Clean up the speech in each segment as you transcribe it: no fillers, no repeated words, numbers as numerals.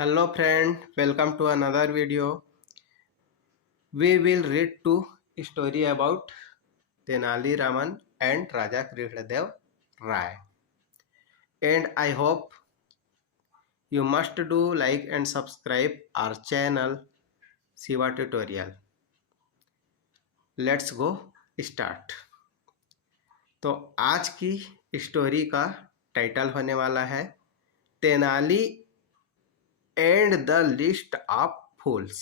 Hello friend, welcome to another video. We will read two story about Tenali Raman and Raja Krishnadev Rai. And I hope you must do like and subscribe our channel Siva Tutorial. Let's go start. तो आज की story का title होने वाला है Tenali and the list of fools.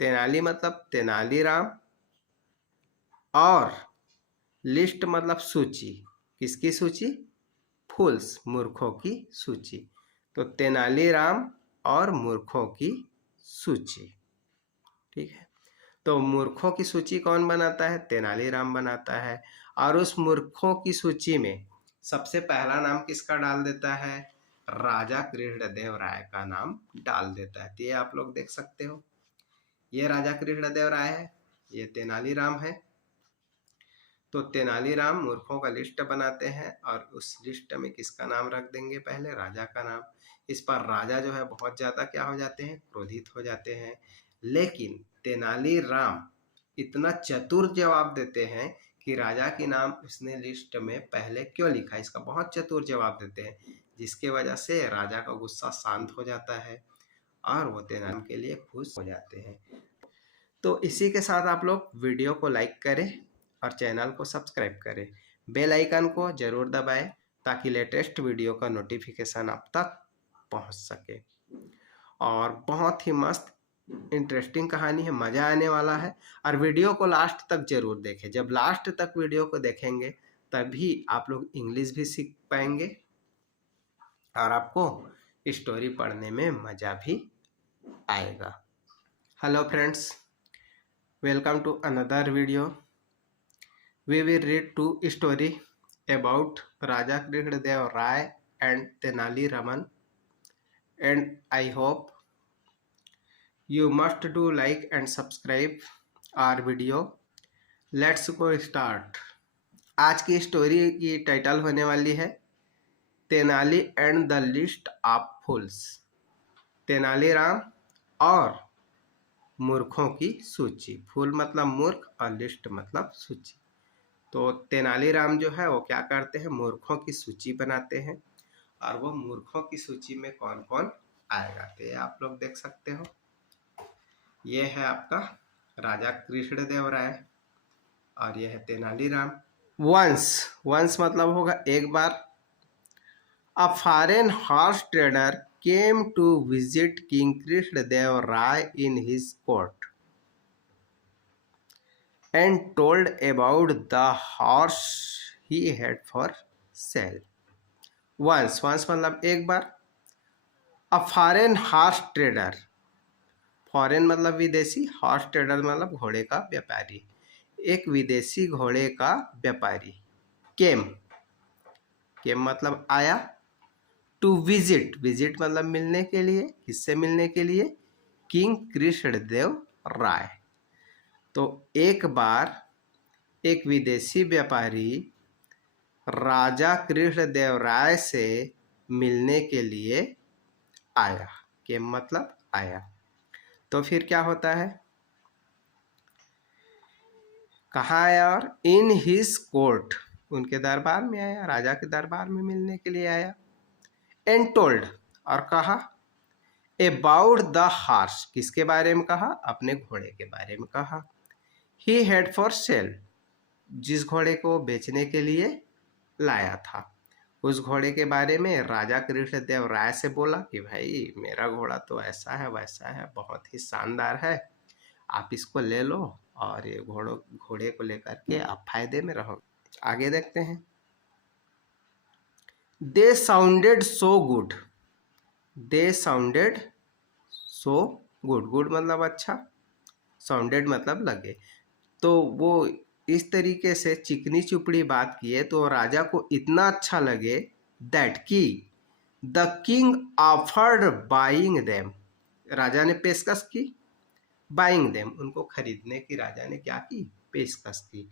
Tenali मतलब तेनालीराम और list मतलब सूची। किसकी सूची? फूल्स, मूर्खों की सूची। तो तेनालीराम और मूर्खों की सूची। ठीक है, तो मूर्खों की सूची कौन बनाता है? तेनालीराम बनाता है। और उस मूर्खों की सूची में सबसे पहला नाम किसका डाल देता है? राजा कृष्णदेव राय का नाम डाल देता है। तो ये आप लोग देख सकते हो, ये राजा कृष्णदेव राय है, ये तेनालीराम है। तो तेनालीराम मूर्खों का लिस्ट बनाते हैं और उस लिस्ट में किसका नाम रख देंगे? पहले राजा का नाम। इस पर राजा जो है बहुत ज्यादा क्या हो जाते हैं? क्रोधित हो जाते हैं। लेकिन तेनालीराम इतना चतुर जवाब देते हैं कि राजा की नाम उसने लिस्ट में पहले क्यों लिखा, इसका बहुत चतुर जवाब देते हैं, जिसके वजह से राजा का गुस्सा शांत हो जाता है और वो तेनालीराम के लिए खुश हो जाते हैं। तो इसी के साथ आप लोग वीडियो को लाइक करें और चैनल को सब्सक्राइब करें। बेल आइकन को जरूर दबाएं ताकि लेटेस्ट वीडियो का नोटिफिकेशन आप तक पहुंच सके। और बहुत ही मस्त इंटरेस्टिंग कहानी है, मज़ा आने वाला है। और वीडियो को लास्ट तक जरूर देखें। जब लास्ट तक वीडियो को देखेंगे तभी आप लोग इंग्लिश भी सीख पाएंगे और आपको स्टोरी पढ़ने में मज़ा भी आएगा। Hello friends, welcome to another video. We will read two story about Raja Krishnadev Rai and Tenali Raman, and I hope you must do like and subscribe our video. Let's go start. आज की story की title होने वाली है Tenali and the list of fools. Tenaliram और मूर्खों की सूची। फूल मतलब मूर्ख और लिस्ट मतलब सूची। तो तेनालीराम जो है वो क्या करते हैं? मूर्खों की सूची बनाते हैं। और वो मूर्खों की सूची में कौन कौन आएगा तो ये आप लोग देख सकते हो। ये है आपका राजा कृष्णदेव राय और ये है तेनालीराम। वंस मतलब होगा एक बार। A foreign horse trader came to visit king Krishnadeva Raya in his court and told about the horse he had for sale. Once मतलब एक बार। A foreign horse trader, foreign मतलब विदेशी, हॉर्स ट्रेडर मतलब घोड़े का व्यापारी। एक विदेशी घोड़े का व्यापारी केम मतलब आया। टू विजिट मतलब मिलने के लिए। किससे मिलने के लिए? किंग कृष्णदेव राय। तो एक बार एक विदेशी व्यापारी राजा कृष्णदेव राय से मिलने के लिए आया। के मतलब आया। तो फिर क्या होता है? कहाँ आया? और इन हिज कोर्ट, उनके दरबार में आया, राजा के दरबार में मिलने के लिए आया। एंड टोल्ड, और कहा, अबाउट द हॉर्स, किसके बारे में कहा? अपने घोड़े के बारे में कहा। ही हैड फॉर सेल, जिस घोड़े को बेचने के लिए लाया था, उस घोड़े के बारे में राजा कृष्णदेव राय से बोला कि भाई मेरा घोड़ा तो ऐसा है वैसा है, बहुत ही शानदार है, आप इसको ले लो और ये घोड़े को लेकर के आप फायदे में रहो। आगे देखते हैं। दे साउंडेड सो गुड, दे साउंडेड सो गुड, गुड मतलब अच्छा, साउंडेड मतलब लगे। तो वो इस तरीके से चिकनी चुपड़ी बात किए तो राजा को इतना अच्छा लगे दैट की the king offered buying them, राजा ने पेशकश की। बाइंग देम, उनको खरीदने की राजा ने क्या की? पेशकश की।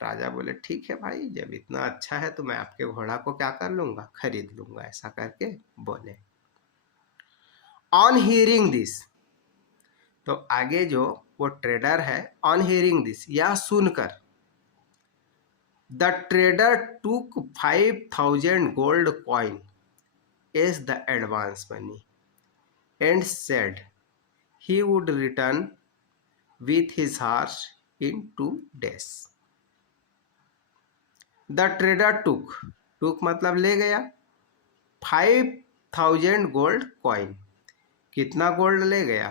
राजा बोले ठीक है भाई, जब इतना अच्छा है तो मैं आपके घोड़ा को क्या कर लूंगा? खरीद लूंगा, ऐसा करके बोले। ऑन हियरिंग दिस, तो आगे जो वो ट्रेडर है, ऑन हियरिंग दिस, यह सुनकर, the trader took 5,000 gold coin as the advance money and said he would return with his horse in 2 days. The trader took मतलब ले गया 5,000 गोल्ड कॉइन, कितना गोल्ड ले गया?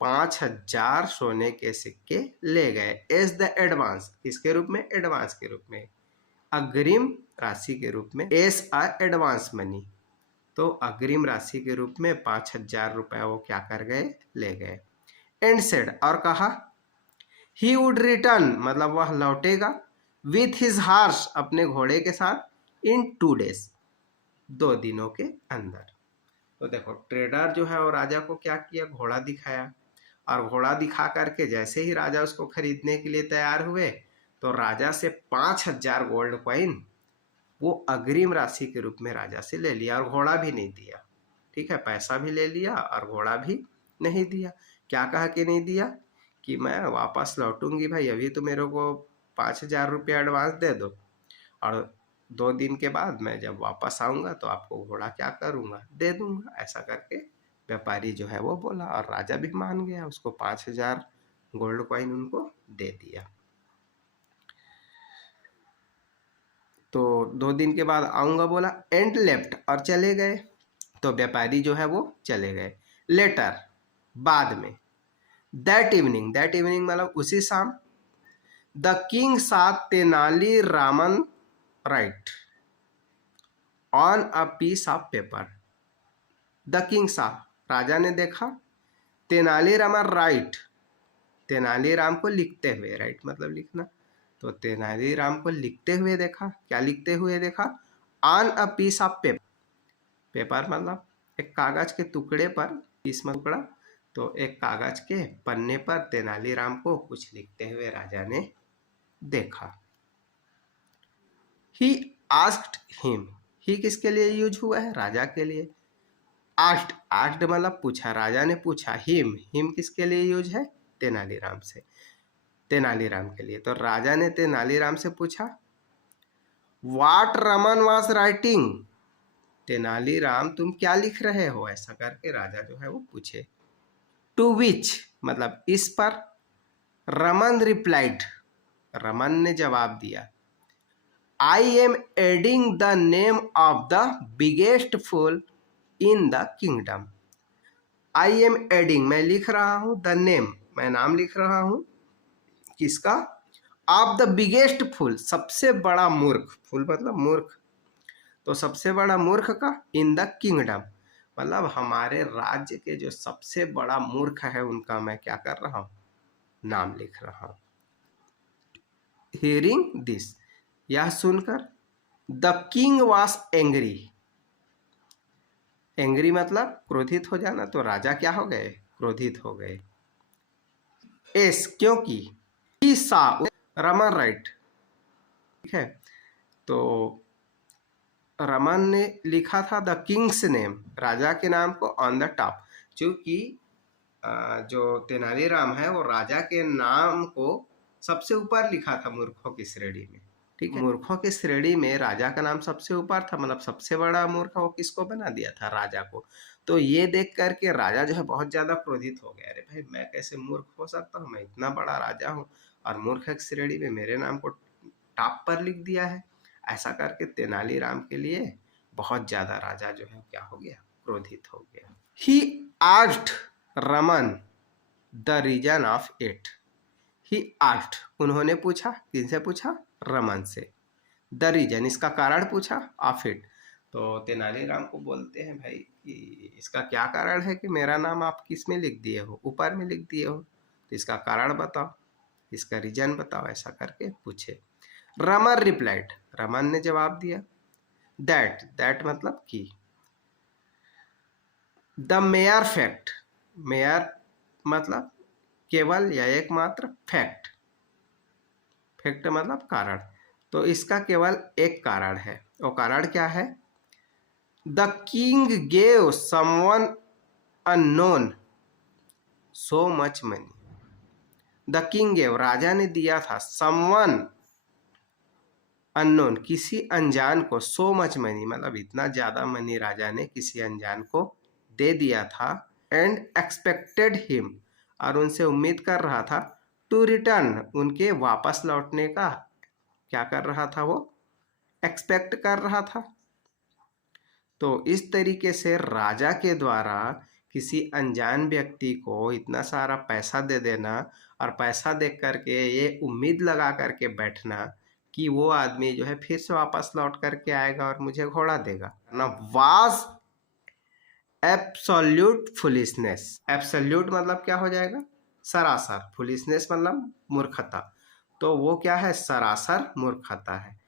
5,000 सोने के सिक्के ले गए, एज द एडवांस, किसके रूप में? एडवांस के रूप में, अग्रिम राशि के रूप में, एस अ एडवांस मनी, तो अग्रिम राशि के रूप में 5,000 रुपए वो क्या कर गए? ले गए। एंड सेड, और कहा, ही वुड रिटर्न मतलब वह लौटेगा, विथ हिज हार्स अपने घोड़े के साथ, इन 2 डेज 2 दिनों के अंदर। तो देखो ट्रेडर जो है वो राजा को क्या किया? घोड़ा दिखाया, और घोड़ा दिखा करके जैसे ही राजा उसको खरीदने के लिए तैयार हुए तो राजा से 5,000 गोल्ड कॉइन वो अग्रिम राशि के रूप में राजा से ले लिया, और घोड़ा भी नहीं दिया। ठीक है, पैसा भी ले लिया और घोड़ा भी नहीं दिया। क्या कहा कि नहीं दिया? कि मैं वापस लौटूंगी भाई, अभी तो मेरे को 5,000 रुपया एडवांस दे दो, और 2 दिन के बाद मैं जब वापस आऊँगा तो आपको घोड़ा क्या करूँगा? दे दूँगा। ऐसा करके व्यापारी जो है वो बोला, और राजा भी मान गया, उसको 5,000 गोल्ड कॉइन उनको दे दिया। तो 2 दिन के बाद आऊँगा बोला, एंड लेफ्ट, और चले गए। तो व्यापारी जो है वो चले गए। लेटर, बाद में, दैट इवनिंग मतलब उसी शाम, the king saw Tenali Raman write on a piece of paper. The king saw, राजा ने देखा, तेनालीरामन राइट, तेनालीराम को लिखते हुए, राइट मतलब लिखना, तो तेनालीराम को लिखते हुए देखा। क्या लिखते हुए देखा? On a piece of paper, paper मतलब एक कागज के टुकड़े पर, पीस में टुकड़ा, तो एक कागज के पन्ने पर तेनालीराम को कुछ लिखते हुए राजा ने देखा। ही आस्क्ड हिम, ही किसके लिए यूज हुआ है? राजा के लिए। आस्क्ड मतलब पूछा, राजा ने पूछा। हिम किसके लिए यूज है? तेनालीराम से, तेनालीराम के लिए। तो राजा ने तेनालीराम से पूछा, what Raman was writing, Tenaliram तुम क्या लिख रहे हो? ऐसा करके राजा जो है वो पूछे। टू विच मतलब इस पर, रमन रिप्लाइड, रमन ने जवाब दिया, I am adding the name of the biggest fool in the kingdom. I am adding, मैं लिख रहा हूं, द नेम, मैं नाम लिख रहा हूं, किसका? ऑफ द बिगेस्ट फूल, सबसे बड़ा मूर्ख, फूल मतलब मूर्ख, तो सबसे बड़ा मूर्ख का, इन द किंगडम मतलब हमारे राज्य के जो सबसे बड़ा मूर्ख है उनका मैं क्या कर रहा हूं? नाम लिख रहा हूं। हियरिंग दिस, यह सुनकर, the king was angry, angry मतलब क्रोधित हो जाना, तो राजा क्या हो गए? क्रोधित हो गए। एस क्योंकि, ही सा रमन राइट, ठीक है, तो रमन ने लिखा था द किंग्स नेम, राजा के नाम को, ऑन द टॉप, क्योंकि जो तेनालीराम है वो राजा के नाम को सबसे ऊपर लिखा था मूर्खों की श्रेणी में। ठीक है, मूर्खों की श्रेणी में राजा का नाम सबसे ऊपर था, मतलब सबसे बड़ा मूर्ख वो किसको बना दिया था? राजा को। तो ये देख करके राजा जो है बहुत ज्यादा क्रोधित हो गया, अरे भाई मैं कैसे मूर्ख हो सकता हूँ? मैं इतना बड़ा राजा हूँ और मूर्ख की श्रेणी में मेरे नाम को टॉप पर लिख दिया है। ऐसा करके तेनालीराम के लिए बहुत ज्यादा राजा जो है क्या हो गया? क्रोधित हो गया। He asked Raman the reason of it, he asked उन्होंने पूछा, किनसे पूछा? रमन से। द रीजन इसका कारण पूछा, ऑफ इट, तो तेनालीराम को बोलते हैं भाई कि इसका क्या कारण है कि मेरा नाम आप किस में लिख दिए हो? ऊपर में लिख दिए हो, तो इसका कारण बताओ, इसका रीजन बताओ, ऐसा करके पूछे। रमन रिप्लाइड, रमन ने जवाब दिया, दैट मतलब कि, द मेयर फैक्ट, मेयर मतलब केवल या एकमात्र, फैक्ट, फैक्ट मतलब कारण, तो इसका केवल एक कारण है। वो कारण क्या है? The king gave someone unknown so much money. The king gave, राजा ने दिया था, समवन अननोन, किसी अनजान को, सो मच मनी मतलब इतना ज्यादा मनी राजा ने किसी अनजान को दे दिया था। एंड एक्सपेक्टेड हिम, और उनसे उम्मीद कर रहा था, टू रिटर्न, उनके वापस लौटने का क्या कर रहा था, वो एक्सपेक्ट कर रहा था। तो इस तरीके से राजा के द्वारा किसी अनजान व्यक्ति को इतना सारा पैसा दे देना और पैसा देख करके ये उम्मीद लगा करके बैठना कि वो आदमी जो है फिर से वापस लौट करके आएगा और मुझे घोड़ा देगा ना, वाज एब्सोल्यूट फुलिशनेस। एब्सोल्यूट मतलब क्या हो जाएगा, सरासर, फुलिशनेस मतलब मूर्खता, तो वो क्या है, सरासर मूर्खता है।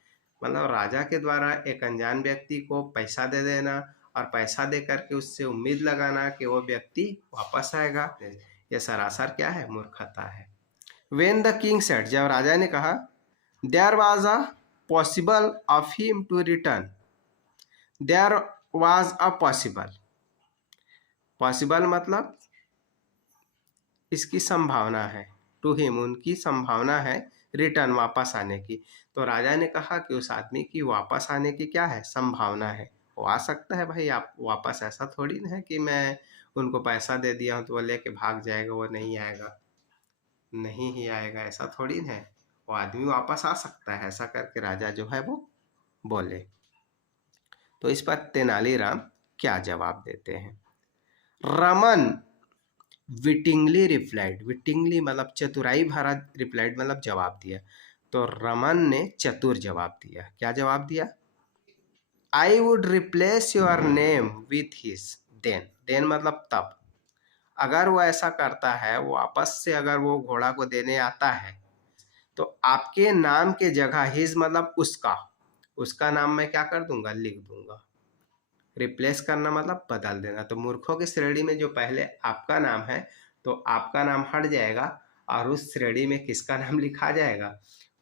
मतलब राजा के द्वारा एक अनजान व्यक्ति को पैसा दे देना और पैसा दे करके उससे उम्मीद लगाना कि वो व्यक्ति वापस आएगा, ये सरासर क्या है, मूर्खता है। When the king said, जब राजा ने कहा, there was a possible of him to return, there was a possible, possible मतलब इसकी संभावना है, टू हिम उनकी संभावना है, रिटर्न वापस आने की। तो राजा ने कहा कि उस आदमी की वापस आने की क्या है, संभावना है, वो आ सकता है भाई आप वापस, ऐसा थोड़ी ना है कि मैं उनको पैसा दे दिया हूँ तो वो लेके भाग जाएगा, वो नहीं आएगा, नहीं ही आएगा, ऐसा थोड़ी ना है, वो आदमी वापस आ सकता है, ऐसा करके राजा जो है वो बोले। तो इस पर तेनालीराम क्या जवाब देते हैं, रमन विटिंगली रिप्लाइड, विटिंगली मतलब चतुराई भरा रिप्लाइड मतलब जवाब दिया। तो रमन ने चतुर जवाब दिया, क्या जवाब दिया, I would replace your name with his, then, then मतलब तब, अगर वो ऐसा करता है, वापस से अगर वो घोड़ा को देने आता है तो आपके नाम के जगह, हिज मतलब उसका, उसका नाम मैं क्या कर दूंगा, लिख दूंगा। रिप्लेस करना मतलब बदल देना। तो मूर्खों की श्रेणी में जो पहले आपका नाम है तो आपका नाम हट जाएगा और उस श्रेणी में किसका नाम लिखा जाएगा,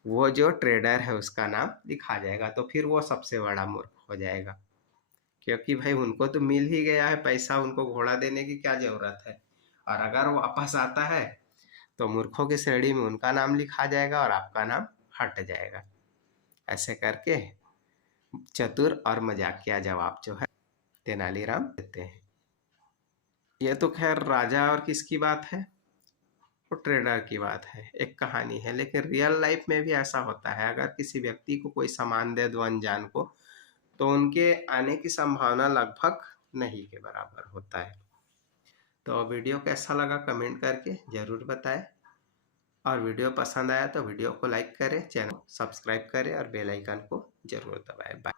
वो जो ट्रेडर है उसका नाम लिखा जाएगा। तो फिर वो सबसे बड़ा मूर्ख हो जाएगा, क्योंकि भाई उनको तो मिल ही गया है पैसा, उनको घोड़ा देने की क्या जरूरत है। और अगर वो वापस आता है तो मूर्खों की श्रेणी में उनका नाम लिखा जाएगा और आपका नाम हट जाएगा। ऐसे करके चतुर और मजाकिया जवाब जो है तेनालीराम देते हैं। यह तो खैर राजा और किसकी बात है, वो ट्रेडर की बात है, एक कहानी है। लेकिन रियल लाइफ में भी ऐसा होता है, अगर किसी व्यक्ति को कोई सामान दे दो अनजान को, तो उनके आने की संभावना लगभग नहीं के बराबर होता है। तो वीडियो कैसा लगा कमेंट करके ज़रूर बताएं, और वीडियो पसंद आया तो वीडियो को लाइक करें, चैनल सब्सक्राइब करें और बेल आइकन को जरूर दबाएं। बाय।